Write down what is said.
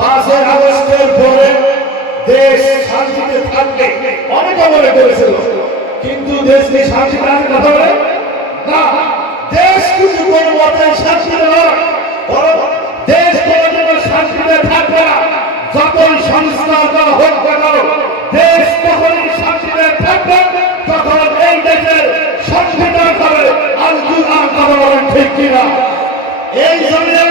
5 আগস্টের পরে দেশ শান্তিতে থাকবে অনেকে মনে করেছিল, কিন্তু দেশ কি শান্তিতে আছে কথা বলে না। দেশ কিছু কোনো মতে শান্তিতে নয়, বরং দেশ কোনো শান্তিতে থাকবে না। যতই সংস্কার করা হোক কেন, দেশ তখনই শান্তিতে থাকবে যখন এই দেশের সংবিধান হবে আল কুরআন। ঠিক কিনা? এই জমিনে